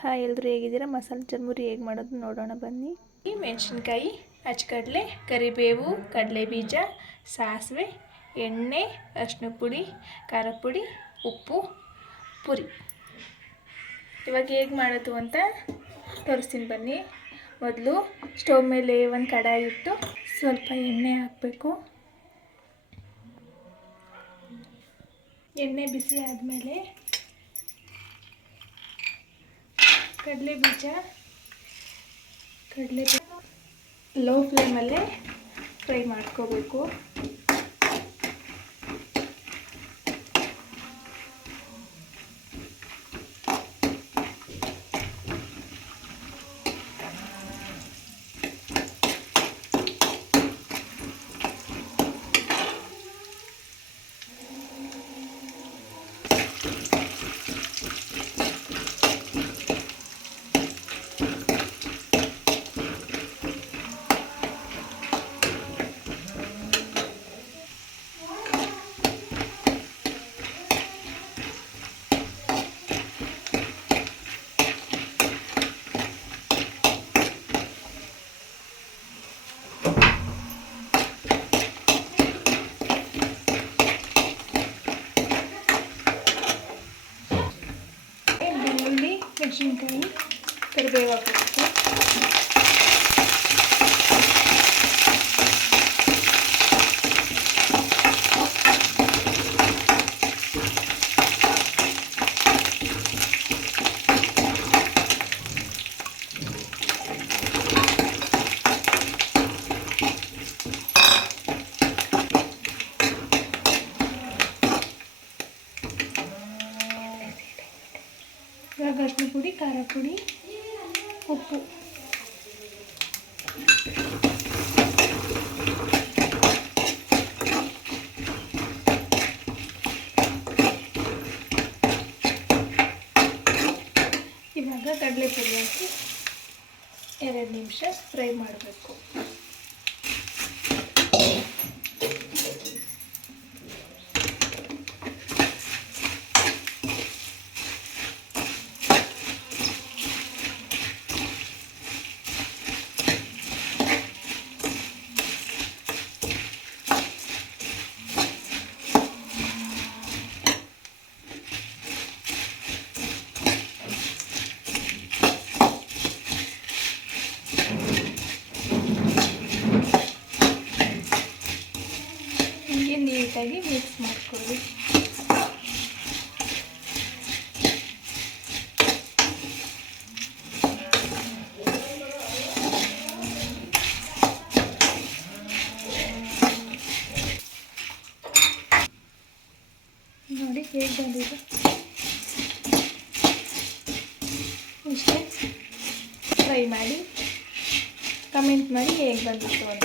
Hi ಎಲ್ಲರೂ ಹೇಗಿದ್ದೀರಾ? ಮಸಾಲೆ ಚರ್ಮುರಿ ಹೇಗೆ ಮಾಡೋದು ನೋಡೋಣ, ಬನ್ನಿ. ಈ ಮೆಣಸಿನ್ಕಾಯಿ ಹಚ್ಕಡಲೆ ಕರಿಬೇವು ಕಡಲೆ ಬೀಜ ಸಾಸಿವೆ, ಎಣ್ಣೆ ಅರಿಶಿನ ಪುಡಿ ಖಾರ ಪುಡಿ ಉಪ್ಪು, ಪುರಿ. ಇವಾಗ ಹೇಗೆ ಮಾಡೋದು ಅಂತ ತೋರಿಸ್ತೀನಿ ಬನ್ನಿ. ಮೊದಲು ಸ್ಟವ್ ಮೇಲೆ ಒಂದು ಕಡಾಯಿ ಇಟ್ಟು ಸ್ವಲ್ಪ ಎಣ್ಣೆ ಹಾಕಬೇಕು. ಎಣ್ಣೆ ಬಿಸಿ ಆದಮೇಲೆ ಕಡಲೆ ಬೀಜ ಕಡಲೆ ಲೋ ಫ್ಲೇಮಲ್ಲೇ ಫ್ರೈ ಮಾಡ್ಕೋಬೇಕು. ಮೆಣಸಿನ್ಕಾಯಿ ಕರಿಬೇವು ಹಾಕಬೇಕು ಇವಾಗ ಪುಡಿ ಖಾರ ಪುಡಿ ಉಪ್ಪು. ಇವಾಗ ಕಡಲೆ ಪುಡಿ ಹಾಕಿ ಎರಡು ನಿಮಿಷ ಫ್ರೈ ಮಾಡಬೇಕು ಹೀಗೆ ನೀಟಾಗಿ ಮಿಕ್ಸ್ ಮಾಡ್ಕೊಳ್ಳಿ. ನೋಡಿ ಹೇಗೆ ಬಂದಿದೆ. ಇಷ್ಟೇ. ಫ್ರೈ ಮಾಡಿ. ಕಮೆಂಟ್ ಮಾಡಿ ಹೇಗೆ ಬಂದಿತ್ತು ಅಂತ.